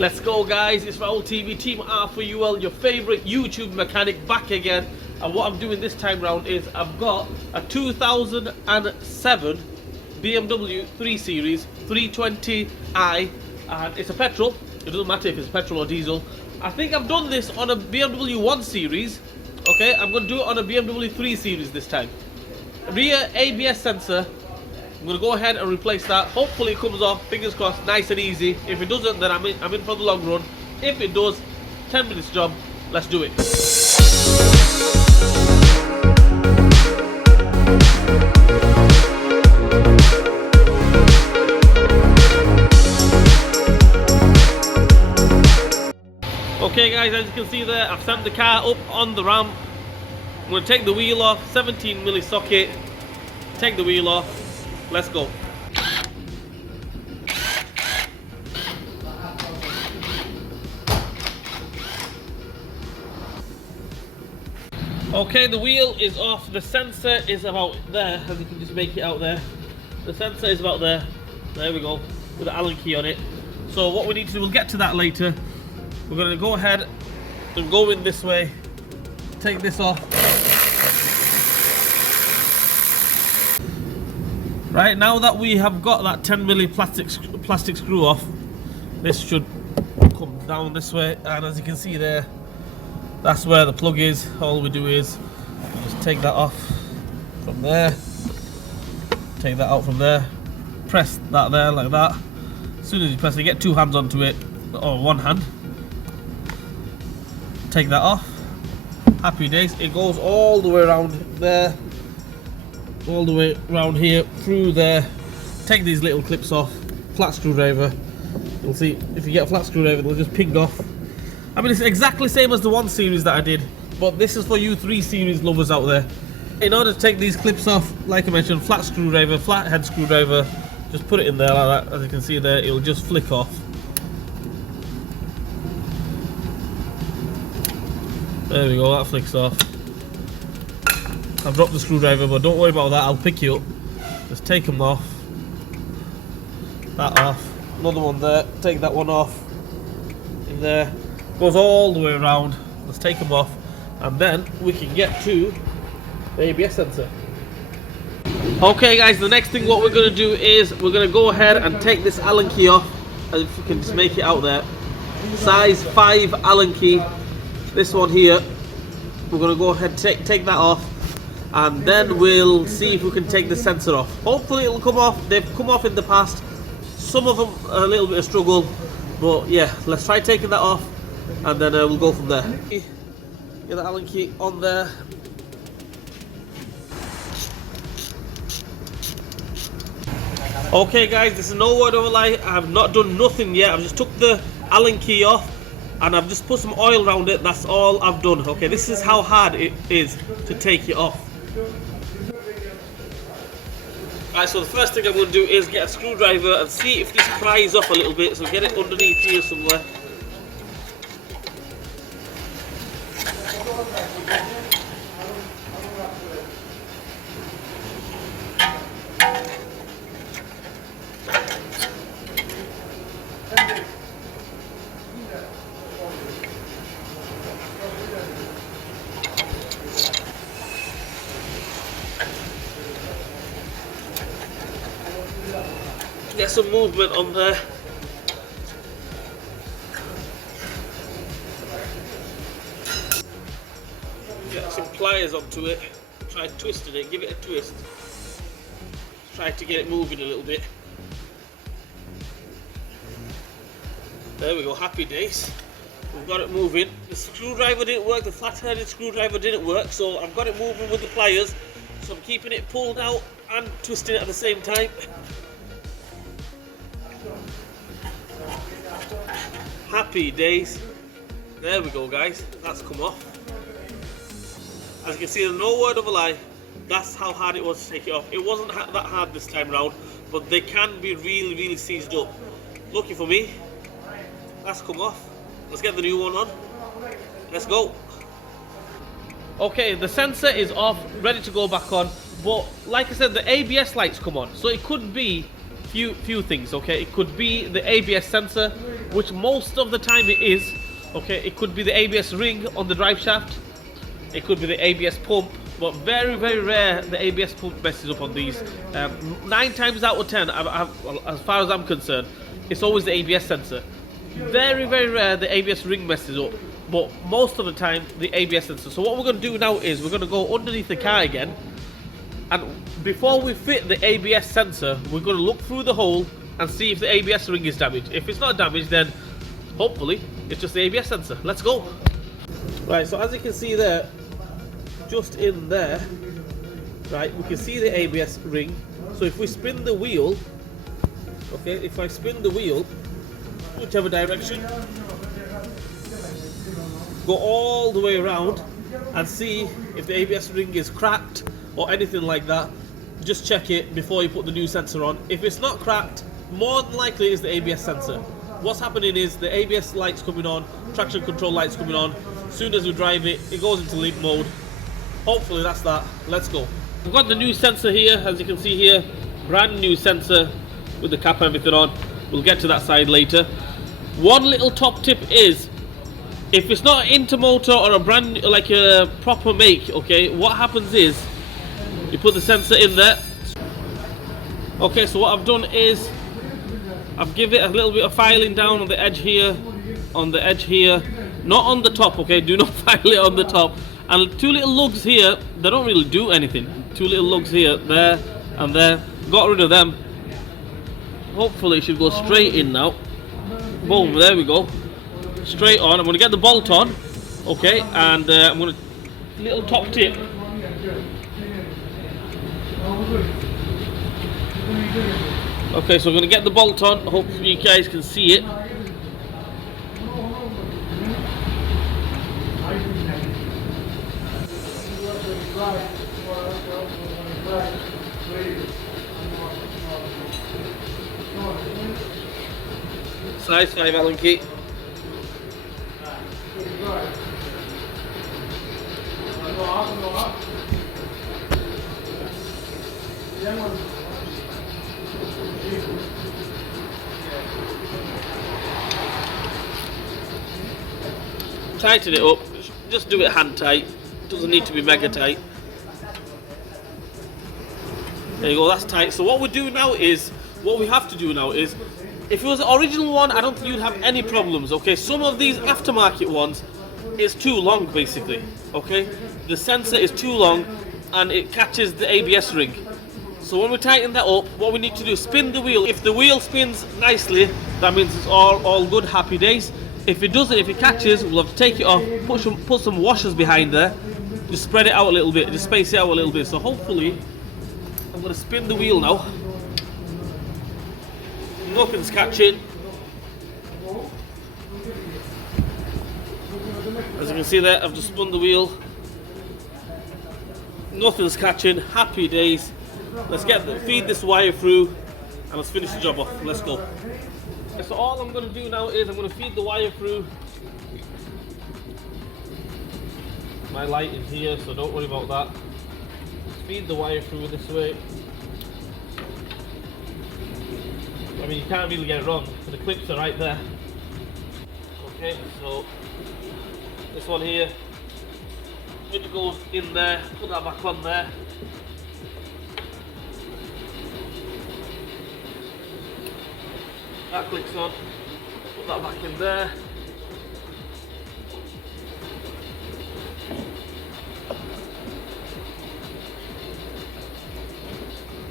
Let's go, guys. It's Rahul TV, Team R4UL, your favorite YouTube mechanic, back again. And what I'm doing this time round is I've got a 2007 BMW 3 Series 320i, and it's a petrol. It doesn't matter if it's petrol or diesel. I think I've done this on a BMW 1 Series. Okay, I'm going to do it on a BMW 3 Series this time. Rear ABS sensor, I'm going to go ahead and replace that. Hopefully it comes off, fingers crossed, nice and easy. If it doesn't, then I'm in for the long run. If it does, 10 minutes job, let's do it. Okay guys, as you can see there, I've sent the car up on the ramp. I'm going to take the wheel off, 17mm socket, take the wheel off. Let's go. Okay, the wheel is off. The sensor is about there, as you can just make it out there. The sensor is about there. There we go, with the Allen key on it. So what we need to do, we'll get to that later. We're going to go ahead and go in this way. Take this off. Right, now that we have got that 10mm plastic screw off, this should come down this way, and as you can see there, that's where the plug is. All we do is just take that off from there, take that out from there, press that there like that. As soon as you press it, get two hands onto it, or one hand, take that off. Happy days. It goes all the way around there, all the way around here, through there. Take these little clips off, flat screwdriver. You'll see if you get a flat screwdriver, they'll just ping off. I mean, it's exactly the same as the 1 Series that I did, but this is for you 3 Series lovers out there. In order to take these clips off, like I mentioned, flat screwdriver, flat head screwdriver, just put it in there like that. As you can see there, it'll just flick off. There we go, that flicks off. I've dropped the screwdriver, but don't worry about that, I'll pick you up. Just take them off. That off. Another one there, take that one off. In there. Goes all the way around. Let's take them off. And then we can get to the ABS sensor. Okay guys, the next thing what we're going to do is we're going to go ahead and take this Allen key off. If you can just make it out there. Size 5 Allen key. This one here. We're going to go ahead and take that off. And then we'll see if we can take the sensor off. Hopefully it'll come off. They've come off in the past. Some of them a little bit of struggle, but yeah, let's try taking that off, and then we'll go from there. Get the Allen key on there. Okay guys, this is no word of a lie. I have not done nothing yet. I've just took the Allen key off and I've just put some oil around it. That's all I've done. Okay, this is how hard it is to take it off. Alright, so the first thing I'm going to do is get a screwdriver and see if this pries off a little bit. So get it underneath here somewhere. Get some movement on there. Get some pliers onto it. Try twisting it, give it a twist. Try to get it moving a little bit. There we go, happy days. We've got it moving. The screwdriver didn't work, the flat-headed screwdriver didn't work, so I've got it moving with the pliers. So I'm keeping it pulled out and twisting it at the same time. Happy days. There we go guys, that's come off. As you can see, no word of a lie, that's how hard it was to take it off. It wasn't that hard this time round, but they can be really seized up. Lucky for me, that's come off. Let's get the new one on. Let's go. Okay, the sensor is off, ready to go back on, but like I said, the ABS lights come on, so it could be few things. Okay, it could be the ABS sensor, which most of the time it is. Okay, it could be the ABS ring on the drive shaft. It could be the ABS pump, but very rare the ABS pump messes up on these. 9 times out of 10, as far as I'm concerned, it's always the ABS sensor. Very rare the ABS ring messes up, but most of the time the ABS sensor. So what we're going to do now is we're going to go underneath the car again, and before we fit the ABS sensor, we're going to look through the hole and see if the ABS ring is damaged. If it's not damaged, then hopefully it's just the ABS sensor. Let's go. Right, so as you can see there, just in there, right, we can see the ABS ring. So if we spin the wheel, okay, if I spin the wheel, whichever direction, go all the way around and see if the ABS ring is cracked or anything like that. Just check it before you put the new sensor on. If it's not cracked, more than likely it's the ABS sensor. What's happening is the ABS lights coming on, traction control lights coming on. As soon as we drive it, it goes into limp mode. Hopefully that's that. Let's go. We've got the new sensor here, as you can see here. Brand new sensor with the cap and everything on. We'll get to that side later. One little top tip is, if it's not an Intermotor or a brand, like a proper make, okay, what happens is, you put the sensor in there. Okay, so what I've done is, I've given it a little bit of filing down on the edge here, not on the top, okay, do not file it on the top. And 2 little lugs here, they don't really do anything. 2 little lugs here, there and there, got rid of them. Hopefully it should go straight in now. Boom, there we go. Straight on. I'm going to get the bolt on, okay, and I'm going to, little top tip. Okay, so I'm going to get the bolt on. Hopefully you guys can see it. Size 5 Allen key. Tighten it up, just do it hand tight, doesn't need to be mega tight. There you go, that's tight. So what we do now is, what we have to do now is, if it was the original one, I don't think you'd have any problems, okay? Some of these aftermarket ones, it's too long basically, okay? The sensor is too long and it catches the ABS ring. So when we tighten that up, what we need to do is spin the wheel. If the wheel spins nicely, that means it's all good, happy days. If it doesn't, if it catches, we'll have to take it off, put some washers behind there, just spread it out a little bit, just space it out a little bit. So hopefully, I'm going to spin the wheel now. Nothing's catching. As you can see there, I've just spun the wheel. Nothing's catching, happy days. Let's feed this wire through and let's finish the job off. Let's go. So all I'm going to do now is I'm going to feed the wire through. My light is here, so don't worry about that. Just feed the wire through this way. I mean, you can't really get it wrong, so the clips are right there. Okay, so this one here, it goes in there, put that back on there. That clicks on, put that back in there.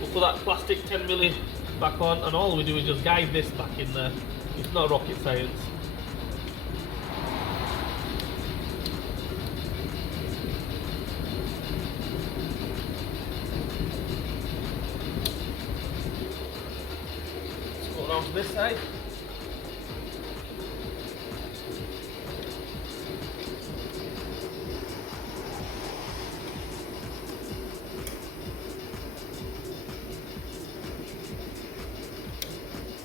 We'll put that plastic 10mm back on, and all we do is just guide this back in there. It's not rocket science. Let's go around to this side.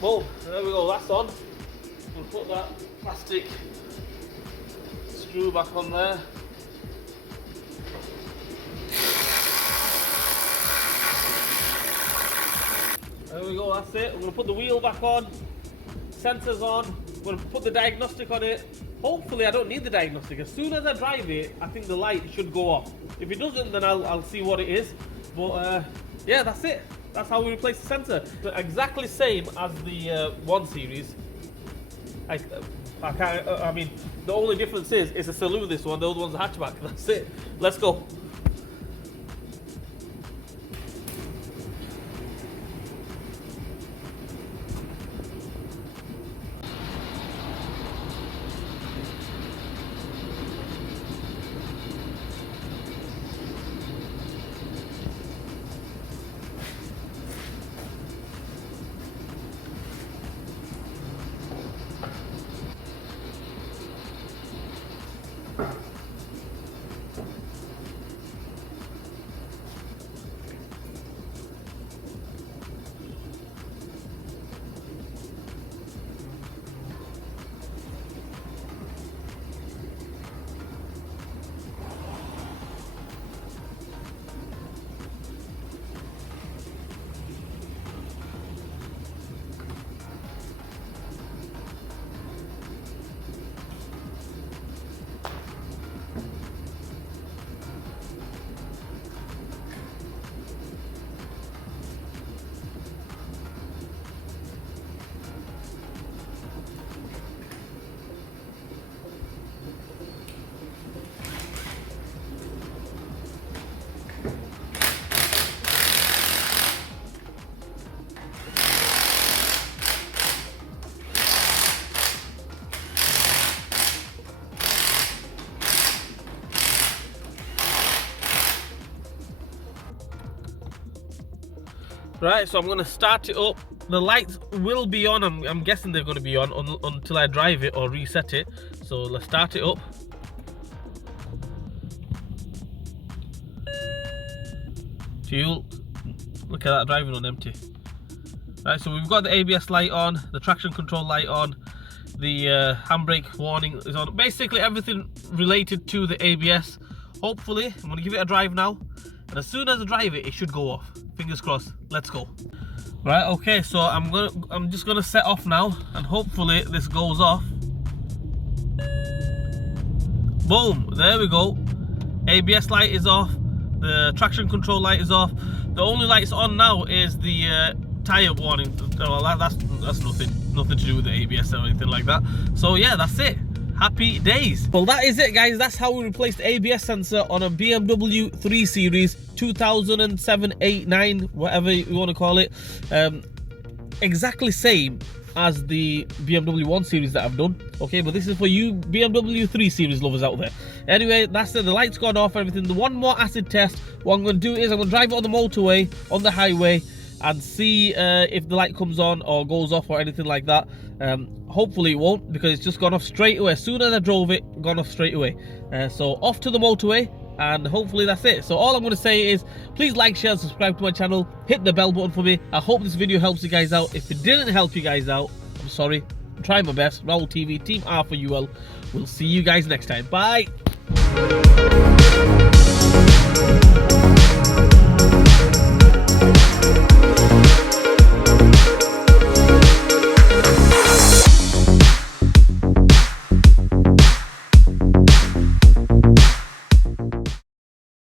Boom, there we go, that's on. We'll put that plastic screw back on there. There we go, that's it. I'm going to put the wheel back on, sensors on, I'm going to put the diagnostic on it. Hopefully I don't need the diagnostic. As soon as I drive it, I think the light should go off. If it doesn't, then I'll see what it is. But yeah, that's it. That's how we replace the sensor. Exactly same as the 1 Series. I mean, the only difference is it's a saloon, this one, the other one's a hatchback. That's it. Let's go. Right, so I'm going to start it up. The lights will be on. I'm guessing they're going to be on until I drive it or reset it. So let's start it up. Fuel. Look at that, driving on empty. Right, so we've got the ABS light on, the traction control light on, the handbrake warning is on. Basically everything related to the ABS. Hopefully, I'm going to give it a drive now. And as soon as I drive it, it should go off. Fingers crossed. Let's go. Right, okay, so I'm just gonna set off now, and hopefully this goes off. Boom, there we go. ABS light is off, the traction control light is off. The only lights on now is the tire warning. Well, that's nothing to do with the ABS or anything like that. So yeah, that's it. Happy days. Well, that is it, guys. That's how we replaced the ABS sensor on a BMW 3 Series 2007, 8, 9, whatever you want to call it. Exactly same as the BMW 1 Series that I've done. Okay, but this is for you BMW 3 Series lovers out there. Anyway, that's it. The light's gone off, everything. The one more acid test. What I'm going to do is I'm going to drive it on the motorway, on the highway, and see if the light comes on or goes off or anything like that. Hopefully it won't, because it's just gone off straight away. As soon as I drove it, gone off straight away. So off to the motorway, and hopefully that's it. So all I'm going to say is, please like, share, and subscribe to my channel. Hit the bell button for me. I hope this video helps you guys out. If it didn't help you guys out, I'm sorry. I'm trying my best. Rahul TV, Team R for UL. We'll see you guys next time. Bye.